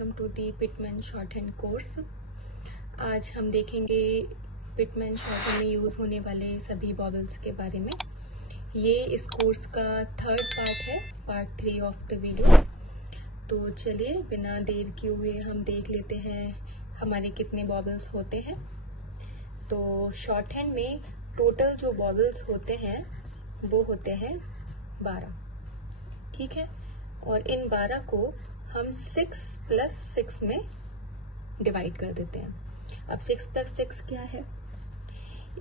Welcome to the Pitman short hand course. आज हम देखेंगे पिटमैन शॉर्ट हैंड में यूज़ होने वाले सभी वॉवल्स के बारे में। ये इस कोर्स का थर्ड पार्ट है, पार्ट 3 ऑफ द वीडियो। तो चलिए बिना देर किए हुए हम देख लेते हैं हमारे कितने वॉवल्स होते हैं। तो शॉर्ट हैंड में टोटल जो वॉवल्स होते हैं वो होते हैं 12, ठीक है। और इन 12 को हम 6 + 6 में डिवाइड कर देते हैं। अब 6 + 6 क्या है?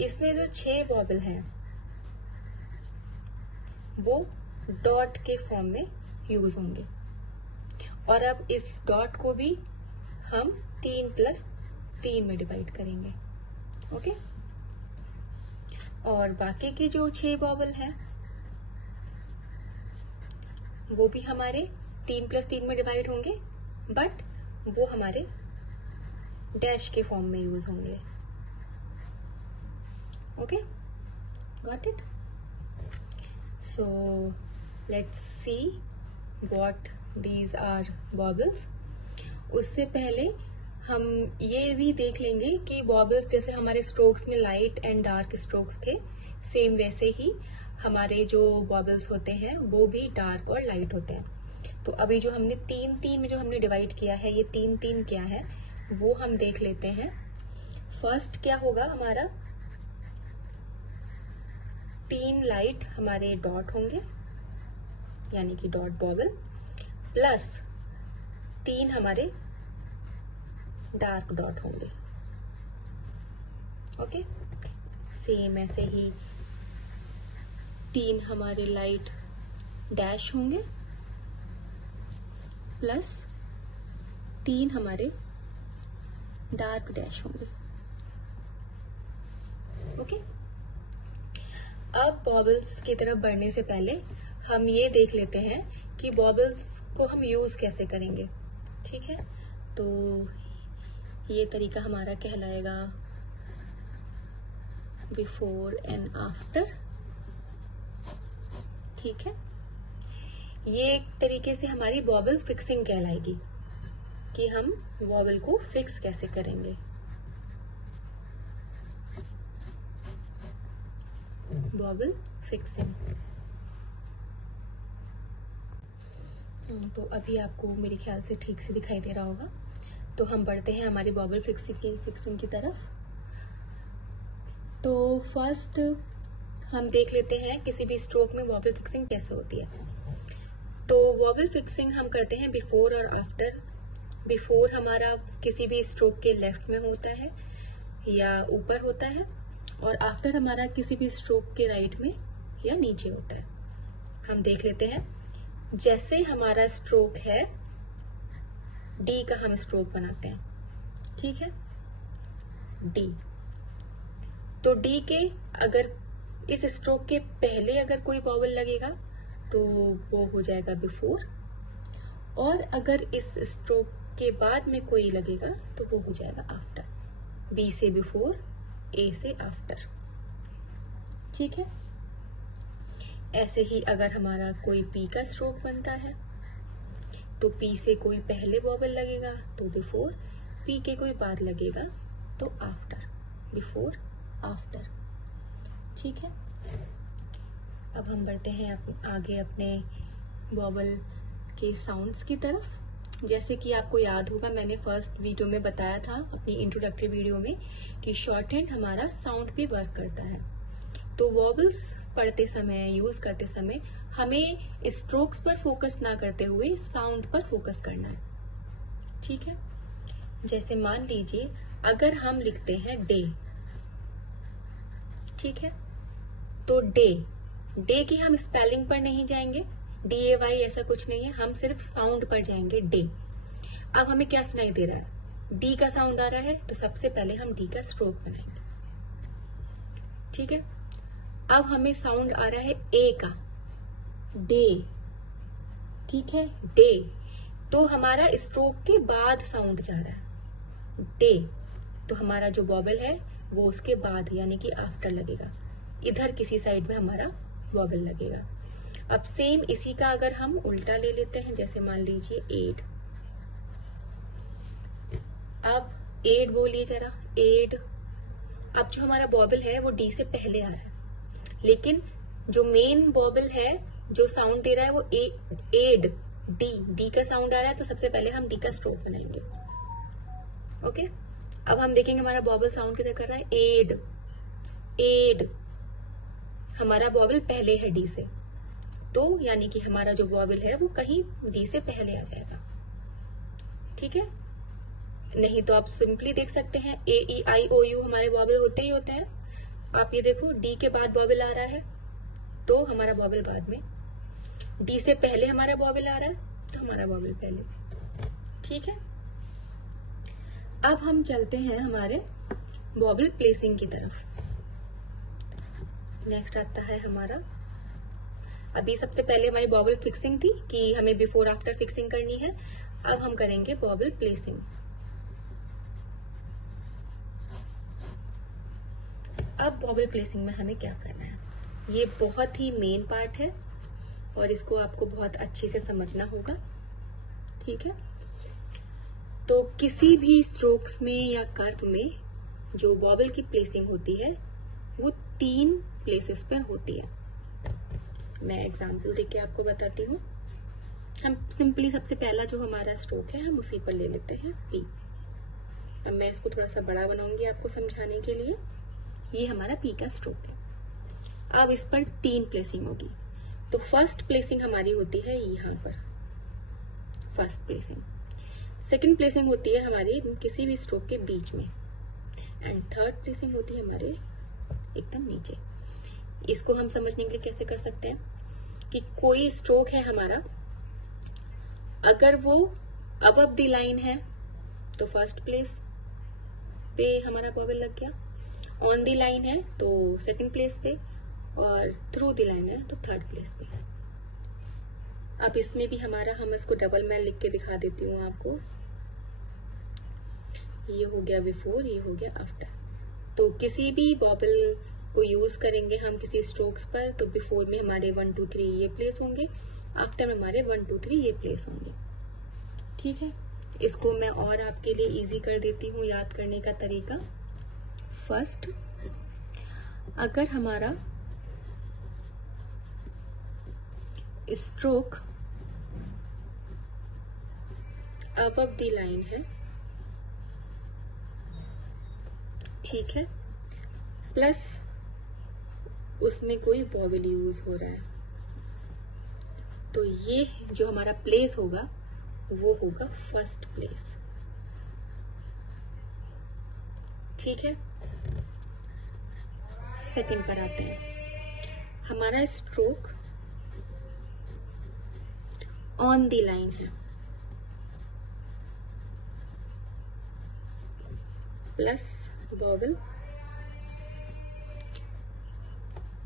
इसमें जो 6 वॉवल हैं वो डॉट के फॉर्म में यूज होंगे, और अब इस डॉट को भी हम 3 + 3 में डिवाइड करेंगे, ओके। और बाकी के जो 6 वॉवल हैं वो भी हमारे 3 + 3 में डिवाइड होंगे, बट वो हमारे डैश के फॉर्म में यूज होंगे, okay, got it. So let's see what these are vowels. उससे पहले हम ये भी देख लेंगे कि वॉवल्स जैसे हमारे स्ट्रोक्स में लाइट एंड डार्क स्ट्रोक्स थे, सेम वैसे ही हमारे जो वॉवल्स होते हैं वो भी डार्क और लाइट होते हैं। तो अभी जो हमने 3-3 में जो हमने डिवाइड किया है, ये 3-3 क्या है वो हम देख लेते हैं। फर्स्ट क्या होगा हमारा, 3 लाइट हमारे डॉट होंगे यानी कि डॉट वॉवल, प्लस 3 हमारे डार्क डॉट होंगे, ओके। सेम ऐसे ही 3 हमारे लाइट डैश होंगे, प्लस 3 हमारे डार्क डैश होंगे, ओके। अब वॉवल्स की तरफ बढ़ने से पहले हम ये देख लेते हैं कि वॉवल्स को हम यूज कैसे करेंगे, ठीक है। तो ये तरीका हमारा कहलाएगा बिफोर एंड आफ्टर, ठीक है। ये एक तरीके से हमारी वॉवल फिक्सिंग कहलाएगी कि हम वॉवल को फिक्स कैसे करेंगे। Vowel fixing. तो अभी आपको मेरे ख्याल से ठीक से दिखाई दे रहा होगा। तो हम बढ़ते हैं हमारी वॉवल फिक्सिंग की तरफ। तो फर्स्ट हम देख लेते हैं किसी भी स्ट्रोक में वॉवल फिक्सिंग कैसे होती है। तो वॉवल फिक्सिंग हम करते हैं बिफोर और आफ्टर। बिफोर हमारा किसी भी स्ट्रोक के लेफ्ट में होता है या ऊपर होता है, और आफ्टर हमारा किसी भी स्ट्रोक के राइट में या नीचे होता है। हम देख लेते हैं, जैसे हमारा स्ट्रोक है डी का, हम स्ट्रोक बनाते हैं, ठीक है, डी। तो डी के अगर इस स्ट्रोक के पहले अगर कोई वॉवल लगेगा तो वो हो जाएगा बिफोर, और अगर इस स्ट्रोक के बाद में कोई लगेगा तो वो हो जाएगा आफ्टर। बी से बिफोर, ए से आफ्टर, ठीक है। ऐसे ही अगर हमारा कोई पी का स्ट्रोक बनता है तो पी से कोई पहले वॉवल लगेगा तो बिफोर, पी के कोई बाद लगेगा तो आफ्टर, बिफोर आफ्टर, ठीक है। अब हम बढ़ते हैं आगे अपने वॉवल के साउंड्स की तरफ। जैसे कि आपको याद होगा, मैंने फर्स्ट वीडियो में बताया था अपनी इंट्रोडक्टरी वीडियो में कि शॉर्ट हैंड हमारा साउंड पे वर्क करता है। तो वॉवल्स पढ़ते समय, यूज करते समय हमें स्ट्रोक्स पर फोकस ना करते हुए साउंड पर फोकस करना है, ठीक है। जैसे मान लीजिए अगर हम लिखते हैं डे, ठीक है, तो डे की हम स्पेलिंग पर नहीं जाएंगे, DAY ऐसा कुछ नहीं है, हम सिर्फ साउंड पर जाएंगे, डे। अब हमें क्या सुनाई दे रहा है, डी का साउंड आ रहा है, तो सबसे पहले हम डी का स्ट्रोक बनाएंगे, ठीक है। अब हमें साउंड आ रहा है ए का, डे, ठीक है, डे। तो हमारा स्ट्रोक के बाद साउंड जा रहा है डे, तो हमारा जो वॉवल है वो उसके बाद यानी कि आफ्टर लगेगा, इधर किसी साइड में हमारा वॉवल लगेगा। अब सेम इसी का अगर हम उल्टा ले लेते हैं, जैसे मान लीजिए 8, अब एड बोलिए जरा, एड। अब जो हमारा बॉबल है वो डी से पहले आ रहा है, लेकिन जो मेन बॉबल है जो साउंड दे रहा है वो एड, डी का साउंड आ रहा है, तो सबसे पहले हम डी का स्ट्रोक बनाएंगे। ओके, अब हम देखेंगे हमारा बॉबल साउंड किधर कर रहा है, एड, एड। हमारा बॉबल पहले है डी से, तो यानी कि हमारा जो बॉबल है वो कहीं डी से पहले आ जाएगा। ठीक है, नहीं तो आप सिंपली देख सकते हैं ए ई आई ओ यू हमारे बॉबल होते ही होते हैं। आप ये देखो, डी के बाद बॉबल आ रहा है तो हमारा बॉबल बाद में, डी से पहले हमारा बॉबल आ रहा है तो हमारा बॉबल पहले। ठीक है, अब हम चलते हैं हमारे बॉबल प्लेसिंग की तरफ। नेक्स्ट आता है हमारा, अभी सबसे पहले हमारी बॉबल फिक्सिंग थी कि हमें बिफोर आफ्टर फिक्सिंग करनी है, अब हम करेंगे बॉबल प्लेसिंग। अब बॉबल प्लेसिंग में हमें क्या करना है, ये बहुत ही मेन पार्ट है और इसको आपको बहुत अच्छे से समझना होगा। ठीक है, तो किसी भी स्ट्रोक्स में या कर्व में जो बॉबल की प्लेसिंग होती है वो 3 प्लेसेस पर होती है। मैं एग्जांपल देके आपको बताती हूँ। हम सिंपली सबसे पहला जो हमारा स्ट्रोक है हम उसी पर ले लेते हैं पी। अब मैं इसको थोड़ा सा बड़ा बनाऊंगी आपको समझाने के लिए। ये हमारा पी का स्ट्रोक है। अब इस पर 3 प्लेसिंग होगी। तो फर्स्ट प्लेसिंग हमारी होती है यहाँ पर, फर्स्ट प्लेसिंग। सेकंड प्लेसिंग होती है हमारी किसी भी स्ट्रोक के बीच में, एंड थर्ड प्लेसिंग होती है हमारे एकदम नीचे। इसको हम समझने के लिए कैसे कर सकते हैं कि कोई स्ट्रोक है हमारा, अगर वो अबव द लाइन है तो फर्स्ट प्लेस पे हमारा बॉबल लग गया, ऑन द लाइन है तो सेकंड प्लेस पे, और थ्रू द लाइन है तो थर्ड प्लेस पे। अब इसमें भी हमारा, हम इसको डबल मैं लिख के दिखा देती हूँ आपको। ये हो गया बिफोर, ये हो गया आफ्टर। तो किसी भी बॉबल को यूज करेंगे हम किसी स्ट्रोक्स पर, तो बिफोर में हमारे 1 2 3 ये प्लेस होंगे, आफ्टर में हमारे 1 2 3 ये प्लेस होंगे। ठीक है, इसको मैं और आपके लिए इजी कर देती हूँ याद करने का तरीका। फर्स्ट, अगर हमारा स्ट्रोक अबव द लाइन है, ठीक है, प्लस उसमें कोई बॉबल यूज हो रहा है, तो ये जो हमारा प्लेस होगा वो होगा फर्स्ट प्लेस। ठीक है, सेकंड पर आते हैं। हमारा स्ट्रोक ऑन द लाइन है, प्लस बॉबल,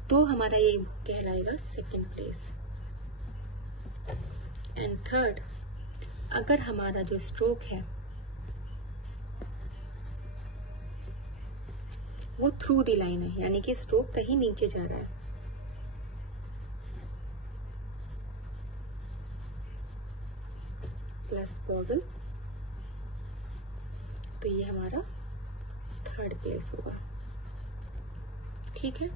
तो हमारा ये कहलाएगा सेकंड प्लेस। एंड थर्ड, अगर हमारा जो स्ट्रोक है वो थ्रू द लाइन है, यानी कि स्ट्रोक कहीं नीचे जा रहा है, प्लस बॉबल, तो ये हमारा थर्ड प्लेस होगा। ठीक है,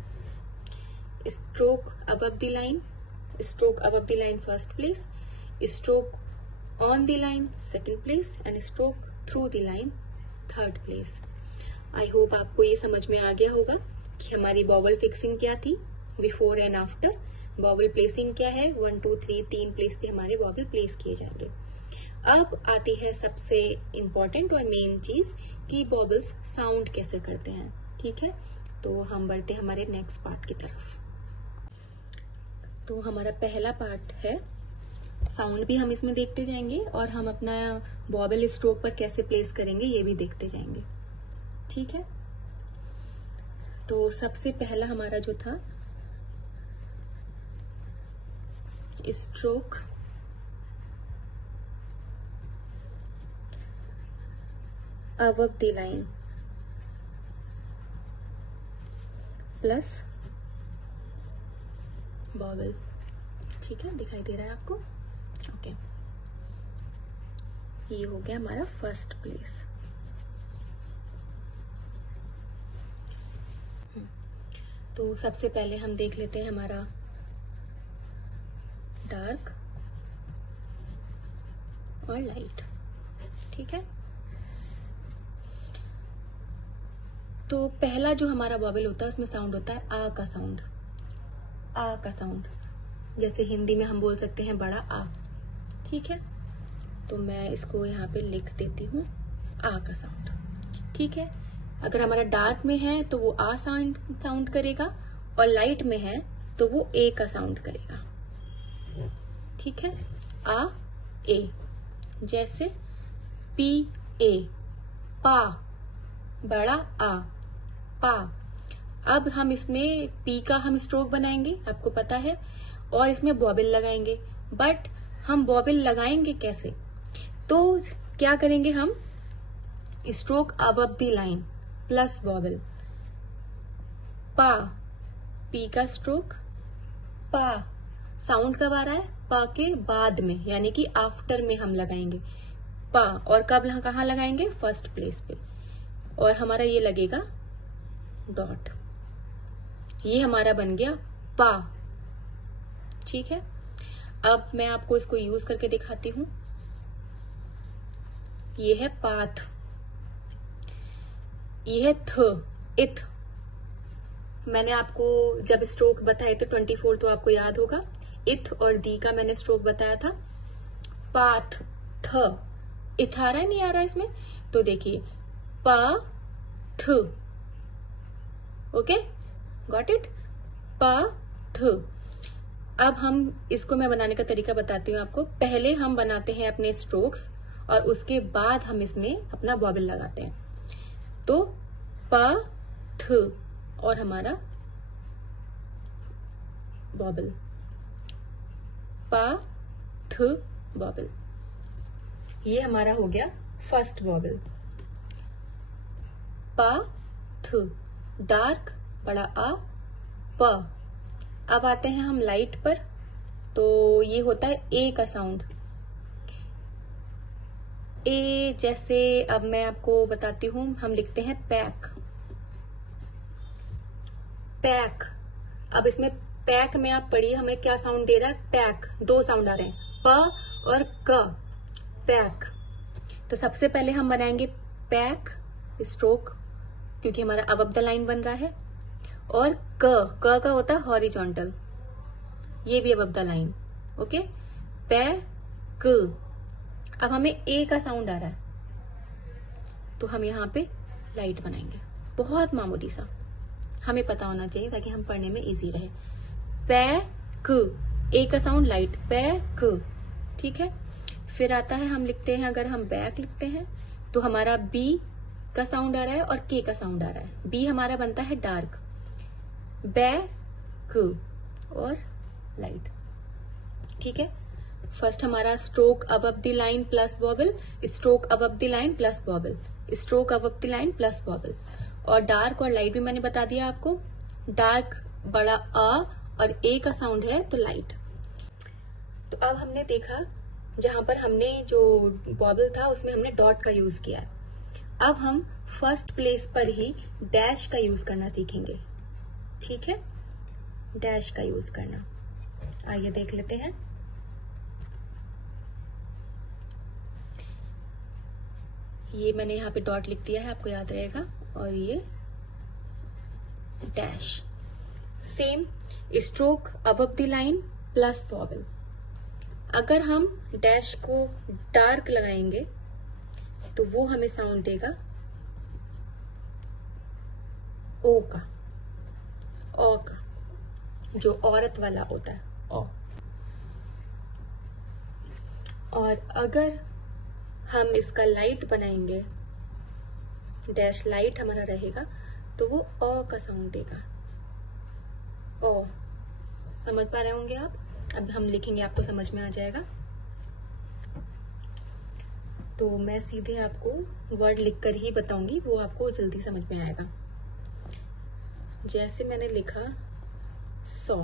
stroke above the line, stroke above the line first place, stroke on the line second place, and stroke through the line third place. I hope आपको ये समझ में आ गया होगा कि हमारी बॉबल फिक्सिंग क्या थी, बिफोर एंड आफ्टर। बॉबल प्लेसिंग क्या है, 1 2 3 3 प्लेस पे हमारे बॉबल प्लेस किए जाएंगे। अब आती है सबसे इम्पोर्टेंट और मेन चीज कि बॉबल्स साउंड कैसे करते हैं। ठीक है, तो हम बढ़ते हैं हमारे नेक्स्ट पार्ट की तरफ। तो हमारा पहला पार्ट है साउंड, भी हम इसमें देखते जाएंगे और हम अपना बॉबल स्ट्रोक पर कैसे प्लेस करेंगे ये भी देखते जाएंगे। ठीक है, तो सबसे पहला हमारा जो था stroke above the line plus bobble. ठीक है, दिखाई दे रहा है आपको? ओके, ये हो गया हमारा फर्स्ट प्लेस। तो सबसे पहले हम देख लेते हैं हमारा डार्क और लाइट। ठीक है, तो पहला जो हमारा वॉवेल होता है उसमें साउंड होता है आ का साउंड। आ का साउंड, जैसे हिंदी में हम बोल सकते हैं बड़ा आ। ठीक है, तो मैं इसको यहाँ पे लिख देती हूँ आ का साउंड। ठीक है, अगर हमारा डार्क में है तो वो आ साउंड करेगा, और लाइट में है तो वो ए का साउंड करेगा। ठीक है, आ ए, जैसे पी ए, पा, बड़ा आ, पा। अब हम इसमें पी का हम स्ट्रोक बनाएंगे, आपको पता है, और इसमें वॉवेल लगाएंगे। बट हम वॉवेल लगाएंगे कैसे? तो क्या करेंगे हम, stroke above the line plus vowel. पा, पी का स्ट्रोक, पा साउंड कब आ रहा है? पा के बाद में, यानी कि आफ्टर में हम लगाएंगे पा। और कब कहाँ लगाएंगे? फर्स्ट प्लेस पे। और हमारा ये लगेगा डॉट। ये हमारा बन गया पा। ठीक है, अब मैं आपको इसको यूज करके दिखाती हूं। ये है पाथ, ये है थ, इथ। मैंने आपको जब स्ट्रोक बताए थे 24, तो आपको याद होगा, इथ और दी का मैंने स्ट्रोक बताया था। पाथ, थ, इथ आ रहा है नहीं आ रहा है इसमें? तो देखिए पा थ, ओके, गॉट इट, पा थ। अब हम इसको मैं बनाने का तरीका बताती हूँ आपको। पहले हम बनाते हैं अपने स्ट्रोक्स, और उसके बाद हम इसमें अपना वॉवेल लगाते हैं। तो पा थ और हमारा वॉवेल, पा थ वॉवेल, ये हमारा हो गया फर्स्ट वॉवेल। पा थ, डार्क बड़ा आ, प। अब आते हैं हम लाइट पर, तो ये होता है ए का साउंड। ए, जैसे अब मैं आपको बताती हूं, हम लिखते हैं पैक, पैक। अब इसमें पैक में आप पढ़िए हमें क्या साउंड दे रहा है? पैक, दो साउंड आ रहे हैं, प और क, पैक। तो सबसे पहले हम बनाएंगे पैक स्ट्रोक, क्योंकि हमारा अबव द लाइन बन रहा है। और क का होता है हॉरिजॉन्टल, ये भी above the line, okay, pack. अब हमें ए का साउंड आ रहा है, तो हम यहाँ पे लाइट बनाएंगे, बहुत मामूली सा, हमें पता होना चाहिए ताकि हम पढ़ने में इजी रहे। पैक, ए का साउंड लाइट, पैक। ठीक है, फिर आता है, हम लिखते हैं, अगर हम बैक लिखते हैं तो हमारा बी का साउंड आ रहा है और के का साउंड आ रहा है। बी हमारा बनता है डार्क, बैक और लाइट। ठीक है, फर्स्ट हमारा stroke above the line plus vowel, stroke above the line plus vowel, stroke above the line plus vowel. और डार्क और लाइट भी मैंने बता दिया आपको। डार्क बड़ा अ और ए का साउंड है तो लाइट। तो अब हमने देखा, जहां पर हमने जो वॉवेल था उसमें हमने डॉट का यूज किया है। अब हम फर्स्ट प्लेस पर ही डैश का यूज करना सीखेंगे। ठीक है, डैश का यूज करना, आइए देख लेते हैं। ये मैंने यहाँ पे डॉट लिख दिया है, आपको याद रहेगा, और ये dash. Same stroke above the line plus vowel. अगर हम डैश को डार्क लगाएंगे तो वो हमें साउंड देगा ओ का, ओ का, जो औरत वाला होता है, ओ। और अगर हम इसका लाइट बनाएंगे, डैश लाइट हमारा रहेगा, तो वो ओ का साउंड देगा, ओ। समझ पा रहे होंगे आप? अब हम लिखेंगे, आपको समझ में आ जाएगा। तो मैं सीधे आपको वर्ड लिखकर ही बताऊंगी, वो आपको जल्दी समझ में आएगा। जैसे मैंने लिखा 100,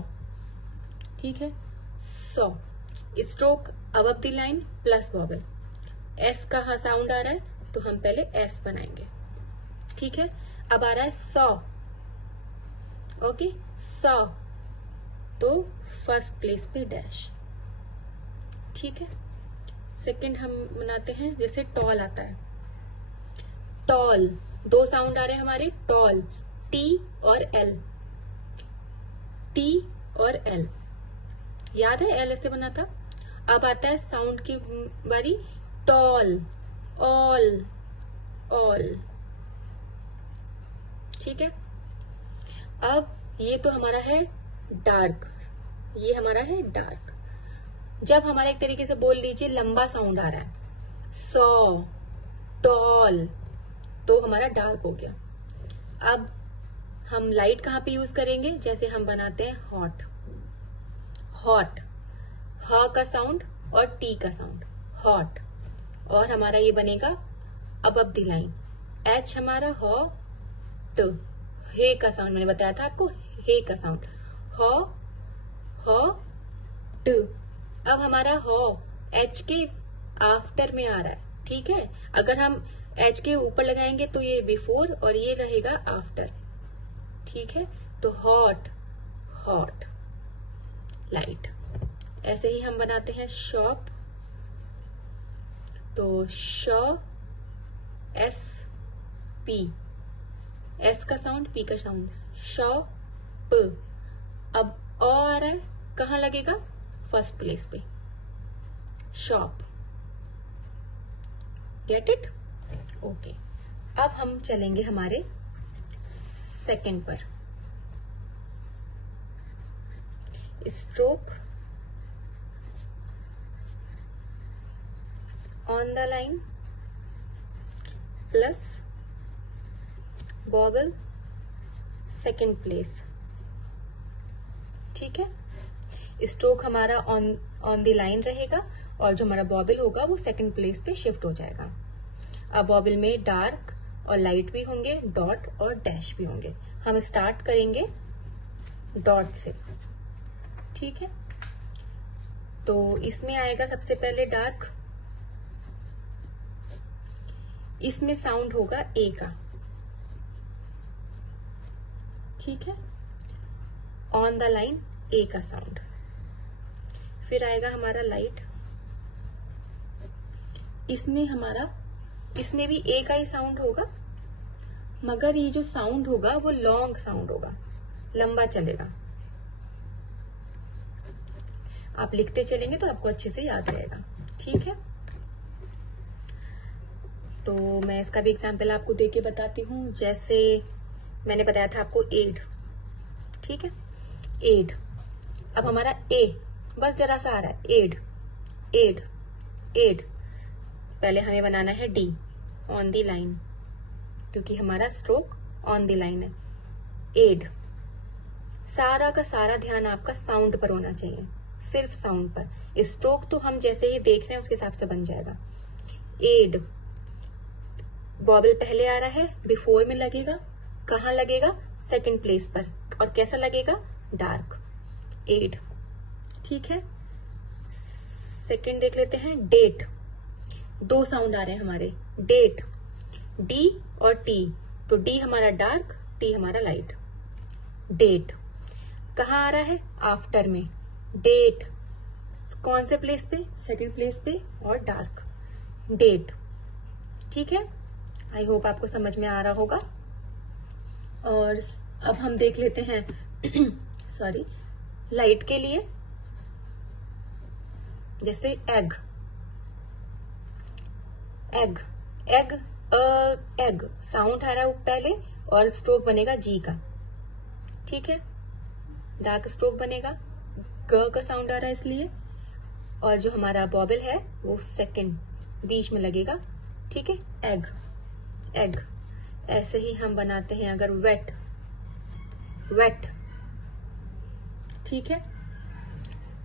ठीक है, 100 stroke above the line plus vowel. S का साउंड आ रहा है तो हम पहले एस बनाएंगे। ठीक है, अब आ रहा है 100, ओके, सॉ तो फर्स्ट प्लेस पे डैश, ठीक है। सेकंड हम बनाते हैं, जैसे टॉल आता है, टॉल, दो साउंड आ रहे हैं हमारे, टॉल, टी और एल, टी और एल, याद है एल ऐसे बना था। अब आता है साउंड की बारी, टॉल, ऑल, ऑल, ठीक है। अब ये तो हमारा है डार्क, ये हमारा है डार्क। जब हमारा एक तरीके से बोल लीजिए लंबा साउंड आ रहा है, सॉ, टॉल, तो हमारा डार्क हो गया। अब हम लाइट कहाँ पे यूज करेंगे, जैसे हम बनाते हैं हॉट, हॉट, ह का साउंड और टी का साउंड, हॉट, और हमारा ये बनेगा अब द लाइन, एच हमारा हॉ ट, हे का साउंड मैंने बताया था आपको, हे का साउंड, हॉ ट। अब हमारा हॉ एच के आफ्टर में आ रहा है, ठीक है। अगर हम एच के ऊपर लगाएंगे तो ये बिफोर और ये रहेगा आफ्टर, ठीक है। तो हॉट, हॉट, लाइट। ऐसे ही हम बनाते हैं शॉप, तो श, एस, पी, एस का साउंड, पी का साउंड, शॉप। अब ओ आ रहा है, कहाँ लगेगा, फर्स्ट प्लेस पे, शॉप, गेट इट, ओके। अब हम चलेंगे हमारे सेकंड पर, stroke on the line plus बॉबल second place, ठीक है। स्ट्रोक हमारा ऑन द लाइन रहेगा और जो हमारा बॉबल होगा वो सेकंड प्लेस पे शिफ्ट हो जाएगा। अब बॉबल में डार्क और लाइट भी होंगे, डॉट और डैश भी होंगे। हम स्टार्ट करेंगे डॉट से, ठीक है। तो इसमें आएगा सबसे पहले डार्क, इसमें साउंड होगा ए का, ठीक है, ऑन द लाइन ए का साउंड। फिर आएगा हमारा लाइट, इसमें भी ए का ही साउंड होगा, मगर ये जो साउंड होगा वो लॉन्ग साउंड होगा, लंबा चलेगा। आप लिखते चलेंगे तो आपको अच्छे से याद रहेगा, ठीक है। तो मैं इसका भी एग्जाम्पल आपको देके बताती हूँ। जैसे मैंने बताया था आपको एड, ठीक है, एड। अब हमारा ए बस जरा सा आ रहा है, एड, एड, एड। पहले हमें बनाना है डी, ऑन दी लाइन, क्योंकि हमारा स्ट्रोक ऑन दी लाइन है, एड। सारा का सारा ध्यान आपका साउंड पर होना चाहिए, सिर्फ साउंड पर। स्ट्रोक तो हम जैसे ही देख रहे हैं उसके हिसाब से बन जाएगा। एड, बॉबल पहले आ रहा है, बिफोर में लगेगा, कहाँ लगेगा, सेकंड प्लेस पर, और कैसा लगेगा, डार्क, एड, ठीक है। सेकंड देख लेते हैं, डेट। दो साउंड आ रहे हैं हमारे, डेट, डी और टी, तो डी हमारा डार्क, टी हमारा लाइट, डेट। कहाँ आ रहा है, आफ्टर में, डेट, कौन से प्लेस पे, सेकंड प्लेस पे, और डार्क, डेट, ठीक है। आई होप आपको समझ में आ रहा होगा। और अब हम देख लेते हैं सॉरी, लाइट के लिए, जैसे egg, egg, egg, egg sound आ रहा है पहले और स्ट्रोक बनेगा जी का, ठीक है, डार्क स्ट्रोक बनेगा, ग का साउंड आ रहा है इसलिए, और जो हमारा बॉबल है वो सेकंड बीच में लगेगा, ठीक है, एग, एग। ऐसे ही हम बनाते हैं अगर वेट, वेट, ठीक है,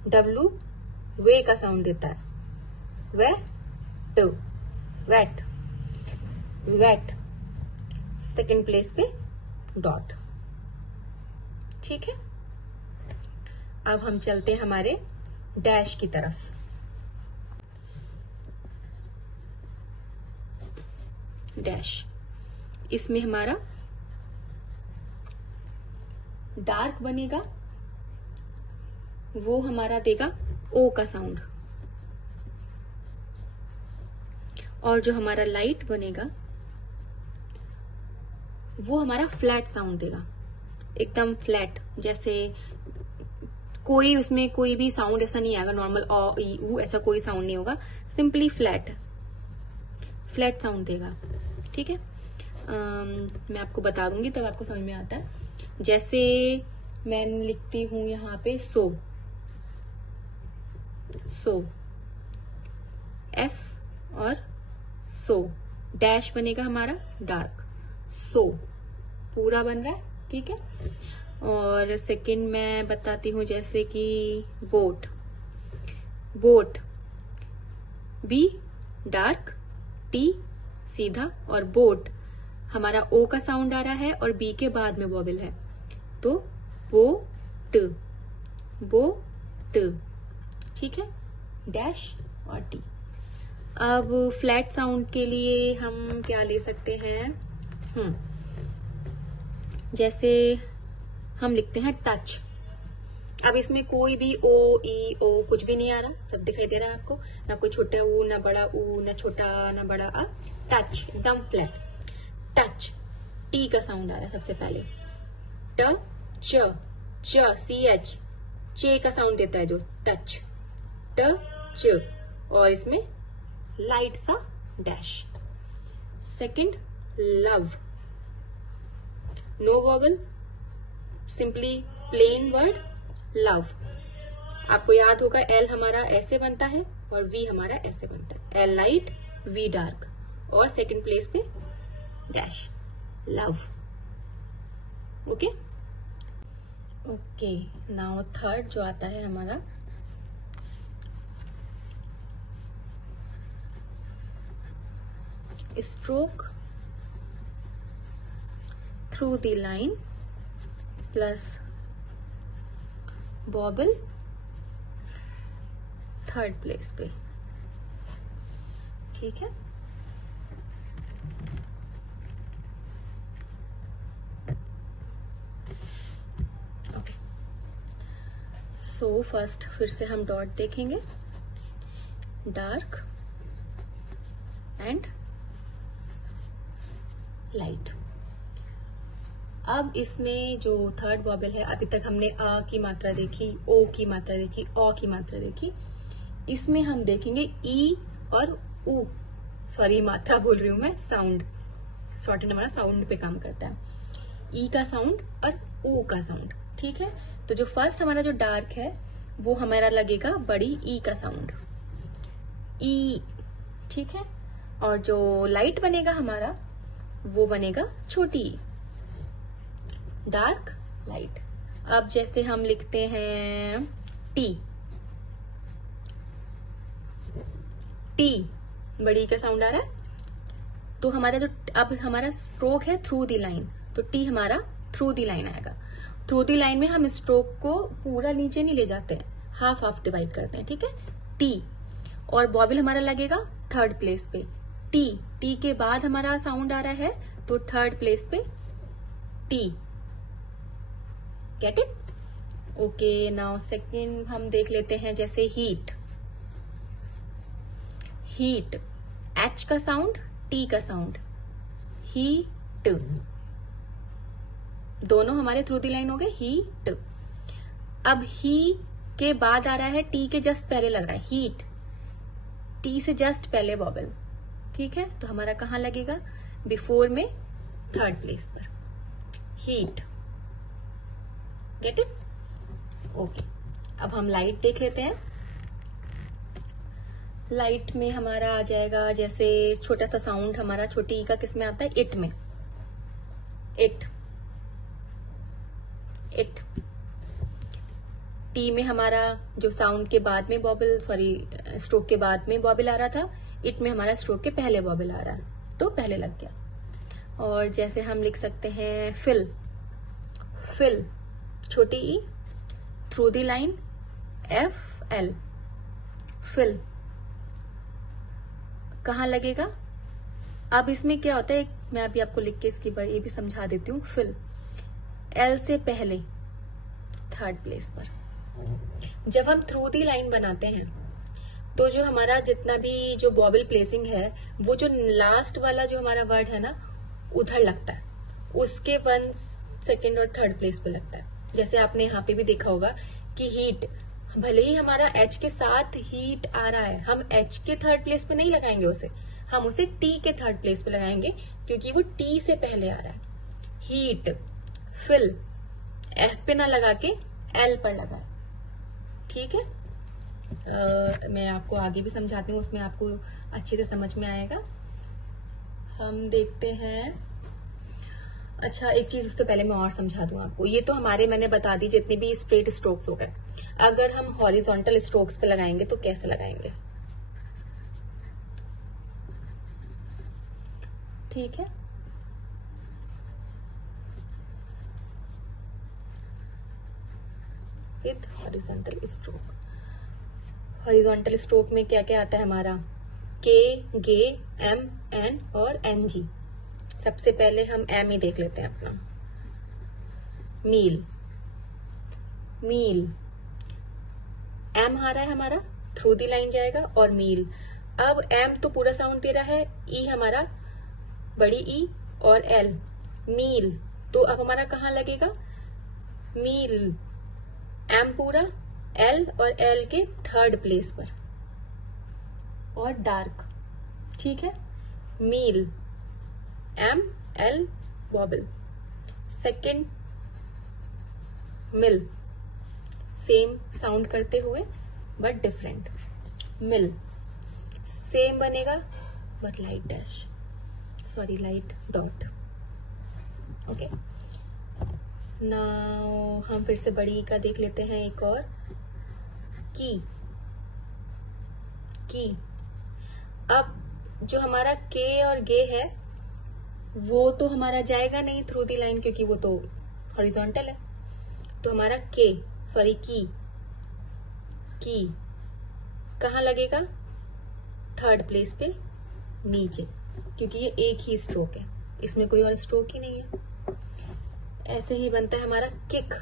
डब्लू वे का साउंड देता है, way two, wait, wait, second place पे डॉट, ठीक है। अब हम चलते हैं हमारे डैश की तरफ। डैश, इसमें हमारा डार्क बनेगा वो हमारा देगा ओ का साउंड, और जो हमारा लाइट बनेगा वो हमारा फ्लैट साउंड देगा, एकदम फ्लैट, जैसे कोई उसमें कोई भी साउंड ऐसा नहीं आएगा, नॉर्मल अ ई उ ऐसा कोई साउंड नहीं होगा, सिंपली फ्लैट साउंड देगा। ठीक है, मैं आपको बता दूंगी तब आपको समझ में आता है। जैसे मैं लिखती हूं यहाँ पे सो एस और सो, डैश बनेगा हमारा डार्क, सो पूरा बन रहा है। ठीक है, और सेकंड मैं बताती हूँ, जैसे कि बोट बी डार्क, टी सीधा, और बोट हमारा ओ का साउंड आ रहा है और बी के बाद में वॉवेल है, तो बोट। ठीक है, डैश और टी। अब फ्लैट साउंड के लिए हम क्या ले सकते हैं, जैसे हम लिखते हैं टच। अब इसमें कोई भी ओ ई ओ कुछ भी नहीं आ रहा, सब दिखाई दे रहा है आपको, ना कोई छोटा ऊ, ना बड़ा ऊ, ना छोटा ना बड़ा आ, टच एकदम फ्लैट। टच, टी का साउंड आ रहा है सबसे पहले, ट च सी एच, चे का साउंड देता है जो टच, ट च, और इसमें लाइट सा dash. Second love, no vowel, simply plain word love. आपको याद होगा एल हमारा ऐसे बनता है और वी हमारा ऐसे बनता है, एल लाइट वी डार्क, और सेकंड प्लेस पे dash, love. Okay, now third जो आता है हमारा, stroke through the line plus बॉबल third place पे। ठीक है, ओके। सो फर्स्ट फिर से हम डॉट देखेंगे, डार्क एंड लाइट। अब इसमें जो थर्ड वॉवेल है, अभी तक हमने अ की मात्रा देखी, ओ की मात्रा देखी, ओ की मात्रा देखी, इसमें हम देखेंगे ई और उ, सॉरी मात्रा बोल रही हूं मैं, साउंड, शॉर्टहैंड हमारा साउंड पे काम करता है, ई का साउंड और उ का साउंड। ठीक है, तो जो फर्स्ट हमारा जो डार्क है वो हमारा लगेगा बड़ी ई का साउंड, ई। ठीक है, और जो लाइट बनेगा हमारा वो बनेगा छोटी ई, डार्क लाइट। अब जैसे हम लिखते हैं टी बड़ी का साउंड आ रहा है, तो हमारा जो अब हमारा स्ट्रोक है थ्रू दी लाइन, तो टी हमारा थ्रू दी लाइन आएगा। थ्रू दी लाइन में हम स्ट्रोक को पूरा नीचे नहीं ले जाते हैं, हाफ हाफ डिवाइड करते हैं। ठीक है, टी, और बॉबल हमारा लगेगा थर्ड प्लेस पे, टी के बाद हमारा साउंड आ रहा है तो थर्ड प्लेस पे T. Get it? Okay, now second हम देख लेते हैं, जैसे हीट एच का साउंड, टी का साउंड, हीट, दोनों हमारे थ्रू दी लाइन हो गए, हीट। अब ही के बाद आ रहा है, टी के जस्ट पहले लग रहा है, हीट, टी से जस्ट पहले वॉवल। ठीक है, तो हमारा कहाँ लगेगा, बिफोर में थर्ड प्लेस पर, हीट। Get it? ओके, अब हम लाइट देख लेते हैं। लाइट में हमारा आ जाएगा, जैसे छोटा सा साउंड हमारा छोटी ई का किस में आता है, इट में, इट। टी में हमारा जो साउंड के बाद में वॉवल, सॉरी स्ट्रोक के बाद में वॉवल आ रहा था, इट में हमारा स्ट्रोक के पहले वॉवल आ रहा है, तो पहले लग गया। और जैसे हम लिख सकते हैं फिल छोटी ई, through the line F L, fill कहाँ लगेगा। अब इसमें क्या होता है, मैं अभी आपको लिख के इसकी बार ये भी समझा देती हूँ। फिल एल से पहले थर्ड प्लेस पर। जब हम थ्रू दी लाइन बनाते हैं तो जो हमारा जितना भी जो वॉवेल प्लेसिंग है वो जो लास्ट वाला जो हमारा वर्ड है ना उधर लगता है, उसके 1 सेकेंड और थर्ड प्लेस पे लगता है। जैसे आपने यहाँ पे भी देखा होगा कि हीट, भले ही हमारा एच के साथ हीट आ रहा है, हम एच के थर्ड प्लेस पे नहीं लगाएंगे उसे, हम उसे टी के थर्ड प्लेस पे लगाएंगे क्योंकि वो टी से पहले आ रहा है। हीट, फिल, एफ पे ना लगा के एल पर लगाए, ठीक है। मैं आपको आगे भी समझाती हूँ, उसमें आपको अच्छे से समझ में आएगा। हम देखते हैं, अच्छा एक चीज उससे पहले मैं और समझा दूं आपको। ये तो हमारे मैंने बता दी जितने भी स्ट्रेट स्ट्रोक्स हो गए। अगर हम हॉरिजॉन्टल स्ट्रोक्स पे लगाएंगे तो कैसे लगाएंगे, ठीक है। With horizontal stroke, horizontal stroke में क्या क्या आता है हमारा, के, गे, एम, एन और एन जी। सबसे पहले हम एम ही देख लेते हैं अपना, मील, मील, एम आ रहा है हमारा, थ्रू दी लाइन जाएगा और मील। अब एम तो पूरा साउंड दे रहा है, ई हमारा बड़ी ई और एल, मील, तो अब हमारा कहाँ लगेगा, मील, एम पूरा, एल और एल के थर्ड प्लेस पर, और डार्क, ठीक है। मील, एम, एल, वॉबल। सेकेंड मिल, सेम साउंड करते हुए बट डिफरेंट, मिल, सेम बनेगा but light dash, sorry light dot, okay. Now हम फिर से बड़ी का देख लेते हैं एक और, की, की। अब जो हमारा के और गे है वो तो हमारा जाएगा नहीं थ्रू दी लाइन क्योंकि वो तो हॉरिजॉन्टल है, तो हमारा के, सॉरी की, की कहाँ लगेगा, थर्ड प्लेस पे नीचे, क्योंकि ये एक ही स्ट्रोक है, इसमें कोई और स्ट्रोक ही नहीं है। ऐसे ही बनता है हमारा किक,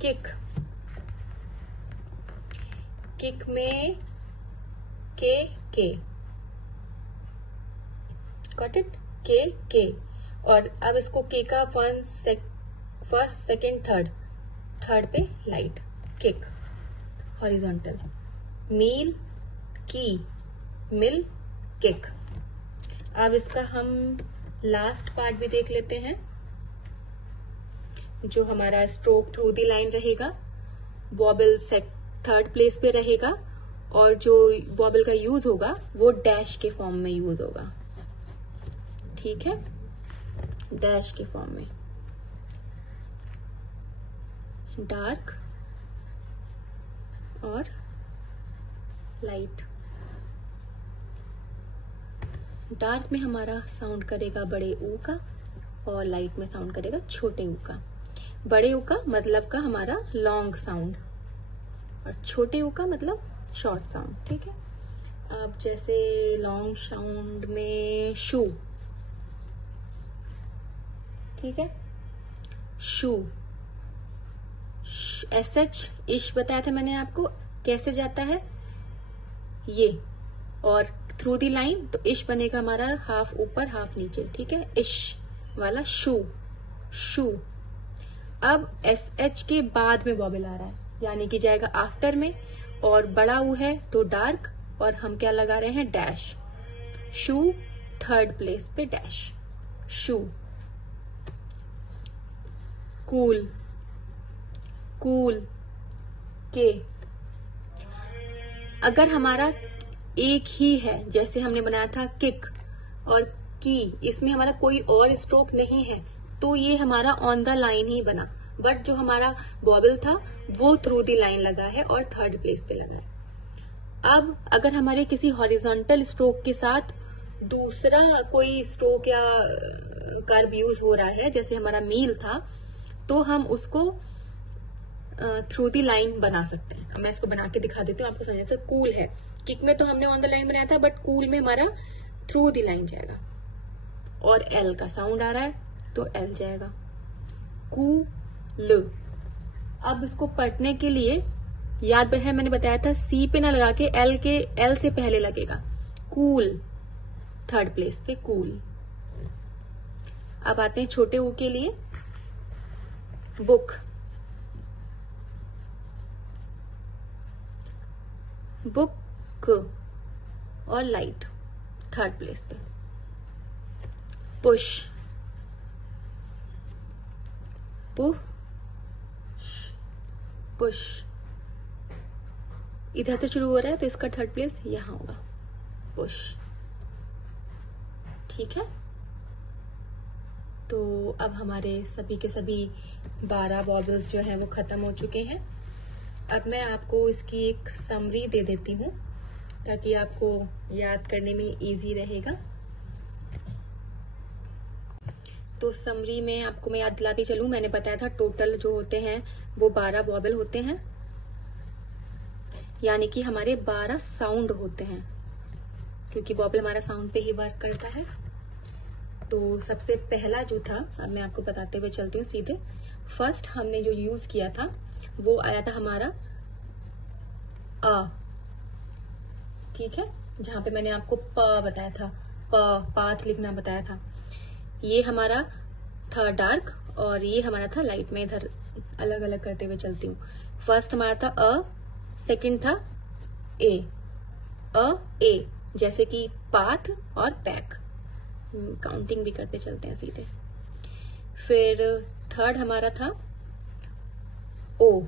किक, किक में के, गॉट इट, के। और अब इसको के का फर्स्ट सेकेंड थर्ड पे लाइट, किक, हॉरिजॉन्टल, मील, की, मिल, किक। अब इसका हम लास्ट पार्ट भी देख लेते हैं, जो हमारा स्ट्रोक थ्रू दी लाइन रहेगा, वॉबल थर्ड प्लेस पे रहेगा और जो वॉबल का यूज होगा वो डैश के फॉर्म में यूज होगा, ठीक है, डैश के फॉर्म में। डार्क और लाइट, डार्क में हमारा साउंड करेगा बड़े ऊ का और लाइट में साउंड करेगा छोटे ऊ का। बड़े ऊ का मतलब का हमारा लॉन्ग साउंड और छोटे ऊ का मतलब शॉर्ट साउंड, ठीक है। अब जैसे लॉन्ग साउंड में शू, ठीक है, शू, SH इश बताया था मैंने आपको कैसे जाता है ये, और थ्रू दी लाइन तो इश बनेगा हमारा हाफ ऊपर हाफ नीचे, ठीक है, इश वाला शू, शू। अब SH के बाद में वॉबल आ रहा है, यानी कि जाएगा आफ्टर में, और बड़ा ऊ है तो डार्क, और हम क्या लगा रहे हैं, डैश, शू थर्ड प्लेस पे डैश, शू। कूल, कूल, के। अगर हमारा एक ही है, जैसे हमने बनाया था किक और की, इसमें हमारा कोई और स्ट्रोक नहीं है तो ये हमारा ऑन द लाइन ही बना, बट जो हमारा वॉबल था वो थ्रू द लाइन लगा है और थर्ड प्लेस पे लगा है। अब अगर हमारे किसी हॉरिजॉन्टल स्ट्रोक के साथ दूसरा कोई स्ट्रोक या कर्व यूज हो रहा है, जैसे हमारा मील था, तो हम उसको थ्रू दी लाइन बना सकते हैं। अब मैं इसको बना के दिखा देती हूँ आपको समझने से। कूल है, किक में तो हमने ऑन द लाइन बनाया था, बट कूल में हमारा थ्रू दी लाइन जाएगा, और एल का साउंड आ रहा है तो एल जाएगा, कू ल। अब इसको पढ़ने के लिए याद है मैंने बताया था सी पे ना लगा के एल से पहले लगेगा। कूल, थर्ड प्लेस पे कूल। अब आते हैं छोटे ऊ के लिए, बुक, बुक और लाइट थर्ड प्लेस पे। पुश, पुश, इधर से शुरू हो रहा है तो इसका थर्ड प्लेस यहां होगा, पुश। ठीक है, तो अब हमारे सभी के सभी 12 वॉबल्स जो है वो खत्म हो चुके हैं। अब मैं आपको इसकी एक समरी दे देती हूँ ताकि आपको याद करने में इजी रहेगा। तो समरी में आपको मैं याद दिलाती चलूं, मैंने बताया था टोटल जो होते हैं वो 12 वॉबल होते हैं, यानी कि हमारे 12 साउंड होते हैं, क्योंकि वॉबल हमारा साउंड पे ही वर्क करता है। तो सबसे पहला जो था, अब मैं आपको बताते हुए चलती हूँ सीधे। फर्स्ट हमने जो यूज किया था वो आया था हमारा अ, ठीक है, जहां पे मैंने आपको प बताया था, पाथ लिखना बताया था। ये हमारा था डार्क और ये हमारा था लाइट। में इधर अलग अलग करते हुए चलती हूँ। फर्स्ट हमारा था अ, सेकंड था ए, अ ए, जैसे कि पाथ और पैक, काउंटिंग भी करते चलते हैं सीधे। फिर थर्ड हमारा था ओ,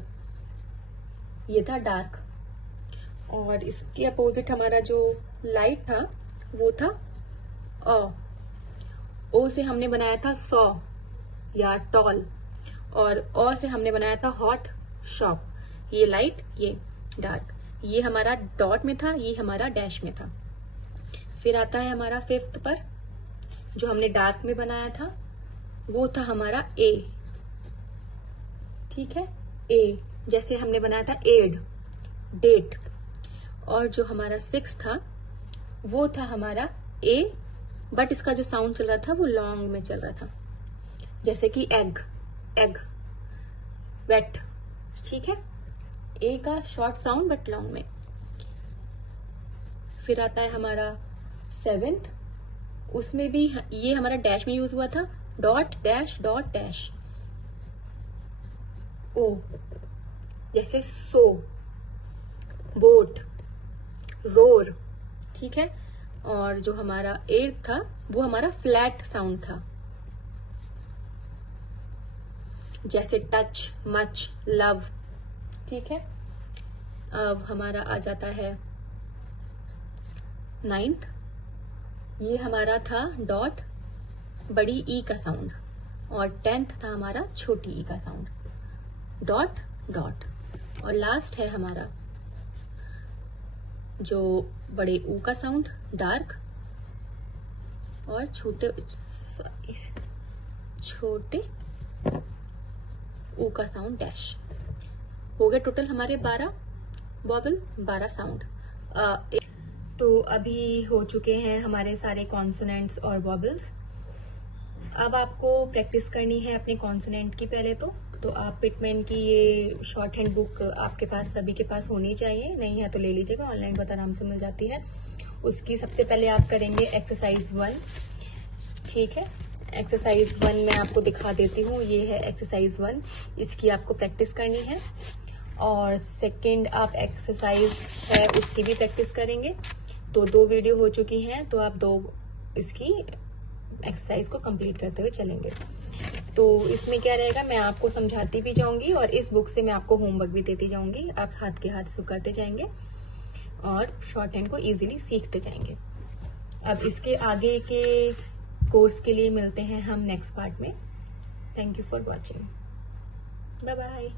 ये था डार्क, और इसके अपोजिट हमारा जो लाइट था वो था अ। ओ से हमने बनाया था सॉ या टॉल, और अ से हमने बनाया था हॉट, शॉप। ये लाइट, ये डार्क, ये हमारा डॉट में था, ये हमारा डैश में था। फिर आता है हमारा फिफ्थ पर, जो हमने डार्क में बनाया था वो था हमारा ए, ठीक है, ए, जैसे हमने बनाया था एड, डेट। और जो हमारा सिक्स था वो था हमारा ए, बट इसका जो साउंड चल रहा था वो लॉन्ग में चल रहा था, जैसे कि एग, एग, वेट, ठीक है, ए का शॉर्ट साउंड बट लॉन्ग में। फिर आता है हमारा सेवेंथ, उसमें भी ये हमारा डैश में यूज हुआ था, डॉट डैश डॉट डैश, ओ, जैसे सो, बोट, रोर, ठीक है। और जो हमारा एट था वो हमारा फ्लैट साउंड था, जैसे टच, मच, लव, ठीक है। अब हमारा आ जाता है नाइन्थ, ये हमारा था डॉट, बड़ी ई का साउंड, और 10th था हमारा छोटी ई का साउंड, डॉट डॉट। और लास्ट है हमारा जो बड़े ऊ का साउंड, डार्क, और छोटे ऊ का साउंड, डैश। हो गए टोटल हमारे 12 वॉबल, 12 साउंड। तो अभी हो चुके हैं हमारे सारे कॉन्सोनेंट्स और वॉबल्स। अब आपको प्रैक्टिस करनी है अपने कॉन्सोनेंट की। पहले तो आप पिटमैन की ये शॉर्ट हैंड बुक आपके पास, सभी के पास होनी चाहिए, नहीं है तो ले लीजिएगा, ऑनलाइन बहुत आराम से मिल जाती है। उसकी सबसे पहले आप करेंगे एक्सरसाइज 1, ठीक है। एक्सरसाइज 1 मैं आपको दिखा देती हूँ, ये है एक्सरसाइज 1, इसकी आपको प्रैक्टिस करनी है। और सेकंड आप एक्सरसाइज है उसकी भी प्रैक्टिस करेंगे। तो 2 वीडियो हो चुकी हैं, तो आप 2 इसकी एक्सरसाइज को कंप्लीट करते हुए चलेंगे। तो इसमें क्या रहेगा, मैं आपको समझाती भी जाऊंगी और इस बुक से मैं आपको होमवर्क भी देती जाऊंगी, आप हाथ के हाथ इसको करते जाएंगे और शॉर्ट हैंड को इजीली सीखते जाएंगे। अब इसके आगे के कोर्स के लिए मिलते हैं हम नेक्स्ट पार्ट में। Thank you for watching, bye bye.